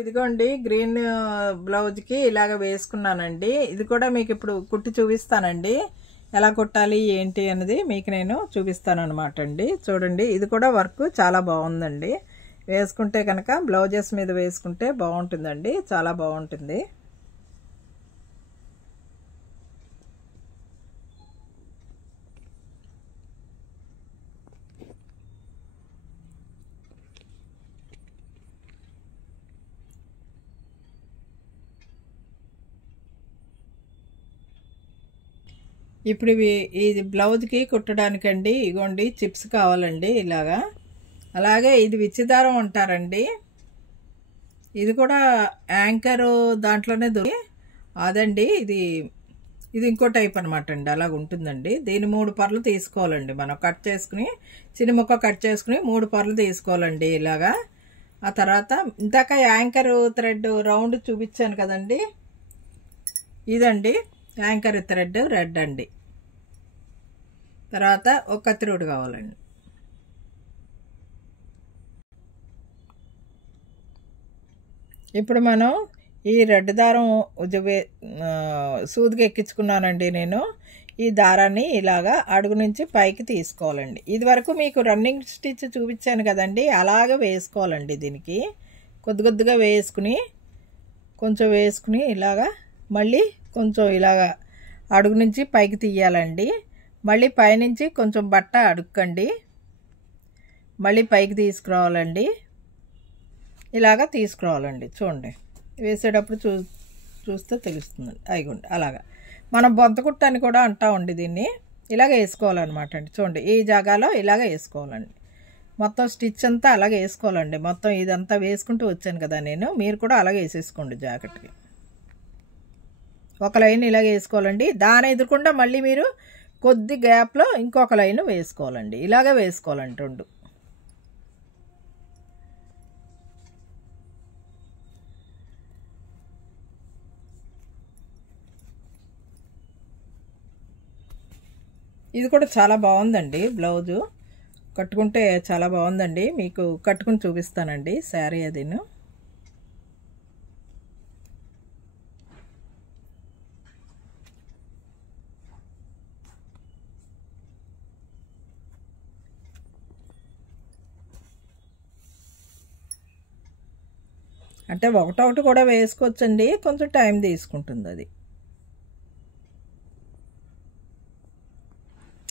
ఇదిగోండి గ్రీన్ బ్లౌజ్కి ఇలాగ వేసుకున్నానండి. ఇది కూడా మీకు ఇప్పుడు కుట్టి చూపిస్తానండి. ఎలా కుట్టాలి ఏంటి అనేది మీకు నేను చూపిస్తాను అనమాట అండి. చూడండి, ఇది కూడా వర్క్ చాలా బాగుందండి. వేసుకుంటే కనుక బ్లౌజెస్ మీద వేసుకుంటే బాగుంటుందండి, చాలా బాగుంటుంది. ఇప్పుడు ఇది బ్లౌజ్కి కుట్టడానికండి. ఇగోండి చిప్స్ కావాలండి ఇలాగా. అలాగే ఇది విచ్చిదారం అంటారండి. ఇది కూడా యాంకరు దాంట్లోనే అదండి. ఇది ఇంకో టైప్ అనమాట అండి. అలాగ ఉంటుందండి. దీని 3 పర్లు తీసుకోవాలండి. మనం కట్ చేసుకుని చిన్న ముక్క కట్ చేసుకుని 3 పర్లు తీసుకోవాలండి ఇలాగా. ఆ తర్వాత ఇందాక యాంకర్ థ్రెడ్ రౌండ్ చూపించాను కదండి, ఇదండి యాంకర్ థ్రెడ్ రెడ్ అండి. తర్వాత ఒక కత్తిరోడు కావాలండి. ఇప్పుడు మనం ఈ రెడ్ దారం సూదికి ఎక్కించుకున్నానండి నేను. ఈ దారాన్ని ఇలాగా అడుగు నుంచి పైకి తీసుకోవాలండి. ఇది వరకు మీకు రన్నింగ్ స్టిచ్ చూపించాను కదండి, అలాగే వేసుకోవాలండి. దీనికి కొద్దిగా వేసుకుని కొంచెం వేసుకుని ఇలాగా మళ్ళీ కొంచెం ఇలాగా అడుగు నుంచి పైకి తీయాలండి. మళ్ళీ పైనుంచి కొంచెం బట్ట అడుక్కండి, మళ్ళీ పైకి తీసుకురావాలండి. ఇలాగా తీసుకురావాలండి. చూడండి, వేసేటప్పుడు చూస్తే తెలుస్తుందండి. అయిగోండి అలాగా. మనం బొంతకుట్టని కూడా అంటామండి దీన్ని. ఇలాగ వేసుకోవాలన్నమాట అండి. చూడండి, ఈ జాగాలో ఇలాగ వేసుకోవాలండి. మొత్తం స్టిచ్ అంతా అలాగే వేసుకోవాలండి. మొత్తం ఇదంతా వేసుకుంటూ వచ్చాను కదా నేను, మీరు కూడా అలాగే వేసేసుకోండి జాకెట్కి. ఒక లైన్ ఇలాగ వేసుకోవాలండి. దాని ఎదురకుండా మళ్ళీ మీరు కొద్ది గ్యాప్లో ఇంకొక లైన్ వేసుకోవాలండి. ఇలాగే వేసుకోవాలండి 2. ఇది కూడా చాలా బాగుందండి. బ్లౌజు కట్టుకుంటే చాలా బాగుందండి. మీకు కట్టుకుని చూపిస్తానండి శారీ అదిను. అంటే ఒకటొకటి కూడా వేసుకోవచ్చండి, కొంచెం టైం తీసుకుంటుంది అది.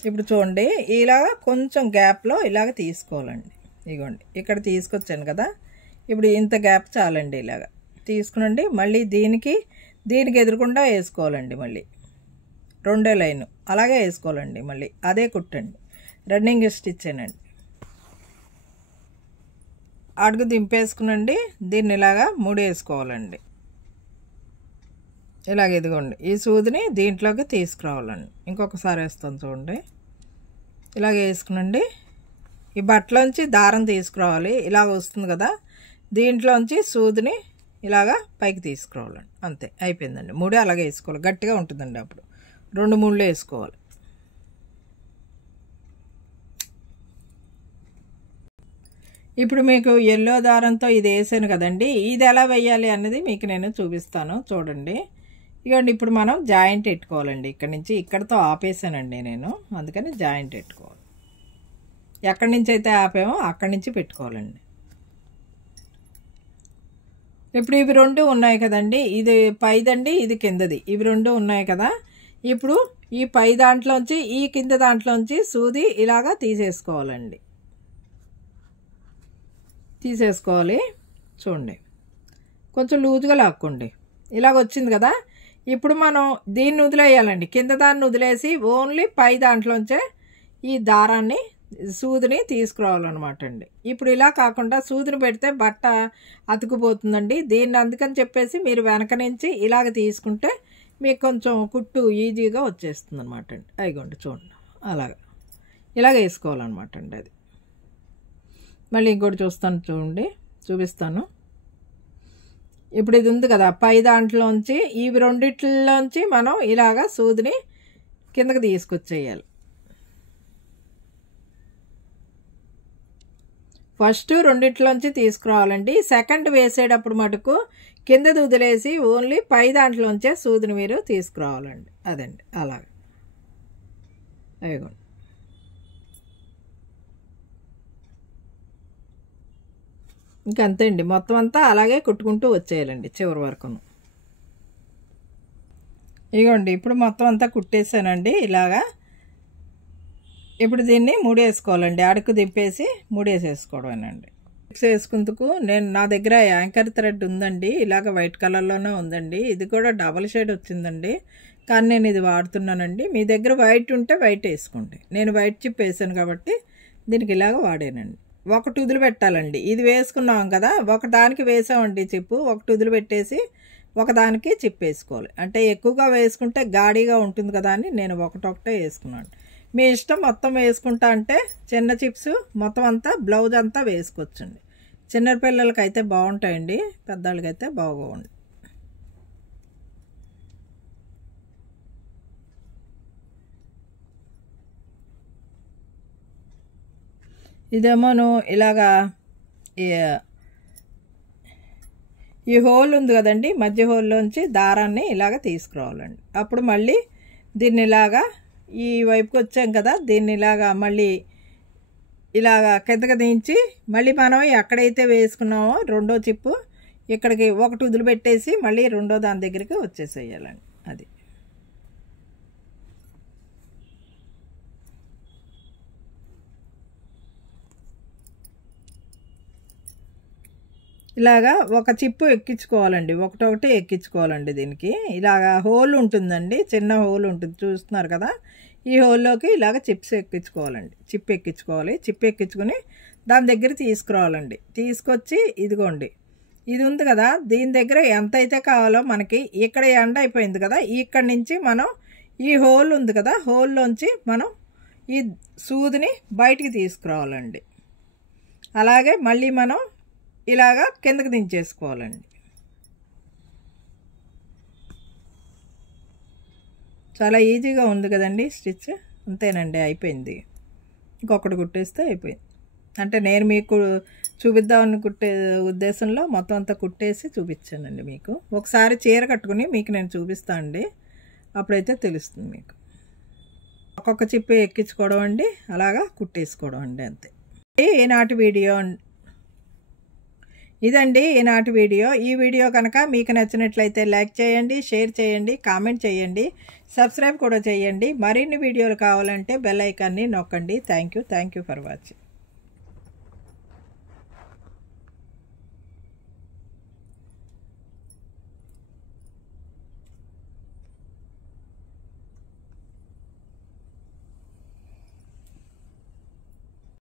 ఇప్పుడు చూడండి, ఇలా కొంచెం గ్యాప్లో ఇలాగ తీసుకోవాలండి. ఇగోండి ఇక్కడ తీసుకొచ్చాను కదా, ఇప్పుడు ఇంత గ్యాప్ చాలండి. ఇలాగ తీసుకునండి. మళ్ళీ దీనికి ఎదురకుండా వేసుకోవాలండి. మళ్ళీ 2 లైను అలాగే వేసుకోవాలండి. మళ్ళీ అదే కుట్టండి, రన్నింగ్ స్టిచ్చేనండి. అడుగు దింపేసుకునండి. దీన్ని ఇలాగా ముడేసుకోవాలండి. ఇలాగ ఇదిగోండి, ఈ సూదిని దీంట్లోకి తీసుకురావాలండి. ఇంకొకసారి వేస్తాను చూడండి. ఇలాగ వేసుకునండి. ఈ బట్టలోంచి దారం తీసుకురావాలి. ఇలాగ వస్తుంది కదా, దీంట్లోంచి సూదిని ఇలాగా పైకి తీసుకురావాలండి. అంతే, అయిపోయిందండి. ముడి అలాగే వేసుకోవాలి, గట్టిగా ఉంటుందండి. అప్పుడు 2 ముళ్ళు వేసుకోవాలి. ఇప్పుడు మీకు ఎల్లో దారంతో ఇది వేసాను కదండి, ఇది ఎలా వేయాలి అన్నది మీకు నేను చూపిస్తాను. చూడండి, ఇవ్వండి. ఇప్పుడు మనం జాయింట్ పెట్టుకోవాలండి. ఇక్కడ నుంచి ఇక్కడతో ఆపేసానండి నేను, అందుకని జాయింట్ పెట్టుకోవాలి. ఎక్కడి నుంచి అయితే ఆపామో అక్కడి నుంచి పెట్టుకోవాలండి. ఇప్పుడు ఇవి 2 ఉన్నాయి కదండి, ఇది పైదండి, ఇది కిందది. ఇవి 2 ఉన్నాయి కదా. ఇప్పుడు ఈ పై దాంట్లోంచి ఈ కింద దాంట్లోంచి సూది ఇలాగా తీసేసుకోవాలండి. చూడండి, కొంచెం లూజుగా లాక్కోండి. ఇలాగ వచ్చింది కదా. ఇప్పుడు మనం దీన్ని వదిలేయాలండి. కింద దాన్ని వదిలేసి ఓన్లీ పై దాంట్లోంచే ఈ దారాన్ని సూదిని తీసుకురావాలన్నమాట అండి. ఇప్పుడు ఇలా కాకుండా సూదిని పెడితే బట్ట అతుకుపోతుందండి. దీన్ని అందుకని చెప్పేసి మీరు వెనక నుంచి ఇలాగ తీసుకుంటే మీకు కొంచెం కుట్టు ఈజీగా వచ్చేస్తుంది అనమాట అండి. అయిగోండి చూడండి, అలాగా ఇలాగ వేసుకోవాలన్నమాట అండి. అది మళ్ళీ ఇంకోటి చూపిస్తాను. ఇప్పుడు ఇది ఉంది కదా, పై దాంట్లోంచి ఇవి 2 మనం ఇలాగా సూదిని కిందకి తీసుకొచ్చేయాలి. ఫస్ట్ రెండిట్లోంచి తీసుకురావాలండి. సెకండ్ వేసేటప్పుడు మటుకు కింద వదిలేసి ఓన్లీ పై దాంట్లోంచే సూదిని మీరు తీసుకురావాలండి. అదండి అలాగే. అయ్యండి ఇంకంతే అండి. మొత్తం అంతా అలాగే కుట్టుకుంటూ వచ్చేయాలండి చివరి వరకును. ఇగోండి ఇప్పుడు మొత్తం అంతా కుట్టేసానండి ఇలాగా. ఇప్పుడు దీన్ని ముడేసుకోవాలండి. అడుగు దింపేసి ముడేసేసుకోవడమేనండి. వేసుకుందుకు నా దగ్గర యాంకర్ థ్రెడ్ ఉందండి. ఇలాగ వైట్ కలర్లోనే ఉందండి. ఇది కూడా డబల్ షేడ్ వచ్చిందండి, కానీ నేను ఇది వాడుతున్నానండి. మీ దగ్గర వైట్ ఉంటే వైట్ వేసుకోండి. నేను వైట్ చిప్ వేసాను కాబట్టి దీనికి ఇలాగ వాడానండి. ఒకటి వదిలి పెట్టాలండి. ఇది వేసుకున్నాం కదా, ఒకదానికి వేసామండి చిప్పు, ఒకటి వదిలి పెట్టేసి ఒకదానికి చిప్ వేసుకోవాలి. అంటే ఎక్కువగా వేసుకుంటే గాడిగా ఉంటుంది కదా అని నేను ఒకటొకటే వేసుకున్నాను. మీ ఇష్టం మొత్తం వేసుకుంటా అంటే చిన్న చిప్స్ మొత్తం అంతా బ్లౌజ్ అంతా వేసుకోవచ్చండి. చిన్న పిల్లలకైతే బాగుంటాయండి, పెద్దవాళ్ళకైతే బాగోండి. ఇదేమోను ఇలాగా ఈ హోల్ ఉంది కదండి, మధ్య హోల్లోంచి దారాన్ని ఇలాగ తీసుకురావాలండి. అప్పుడు మళ్ళీ దీన్ని ఇలాగా ఈ వైపుకి వచ్చాం కదా, దీన్ని ఇలాగా మళ్ళీ ఇలాగా కిందకి దించి మళ్ళీ మనం ఎక్కడైతే వేసుకున్నామో రెండో చిప్పు ఇక్కడికి ఒకటి వదిలిపెట్టేసి మళ్ళీ రెండో దాని దగ్గరికి వచ్చేసేయాలండి. అది ఇలాగా ఒక చిప్పు ఎక్కించుకోవాలండి, ఒకటొకటి ఎక్కించుకోవాలండి. దీనికి ఇలాగా హోల్ ఉంటుందండి, చిన్న హోల్ ఉంటుంది చూస్తున్నారు కదా. ఈ హోల్లోకి ఇలాగ చిప్స్ ఎక్కించుకోవాలండి. చిప్ ఎక్కించుకోవాలి. చిప్ ఎక్కించుకొని దాని దగ్గర తీసుకురావాలండి. తీసుకొచ్చి ఇదిగోండి ఇది ఉంది కదా, దీని దగ్గర ఎంత అయితే కావాలో మనకి ఇక్కడ ఎండ అయిపోయింది కదా, ఇక్కడి నుంచి మనం ఈ హోల్ ఉంది కదా, హోల్లోంచి మనం ఈ సూదిని బయటికి తీసుకురావాలండి. అలాగే మళ్ళీ మనం ఇలాగా కిందకి దించేసుకోవాలండి. చాలా ఈజీగా ఉంది కదండి స్టిచ్. అంతేనండి, అయిపోయింది. ఇంకొకటి కుట్టేస్తే అయిపోయింది. అంటే నేను మీకు చూపిద్దామని కుట్టే ఉద్దేశంలో మొత్తం అంతా కుట్టేసి చూపించానండి మీకు. ఒకసారి చీర కట్టుకుని మీకు నేను చూపిస్తాను అండి, అప్పుడైతే తెలుస్తుంది మీకు. ఒక్కొక్క చిప్పి ఎక్కించుకోవడం అండి, అలాగా కుట్టేసుకోవడం అండి, అంతే. ఈనాటి వీడియో ఇదండి, ఈనాటి వీడియో. ఈ వీడియో కనుక మీకు నచ్చినట్లయితే లైక్ చేయండి, షేర్ చేయండి, కామెంట్ చేయండి, సబ్స్క్రైబ్ కూడా చేయండి. మరిన్ని వీడియోలు కావాలంటే బెల్ ఐకాన్ని నొక్కండి. Thank you for watching.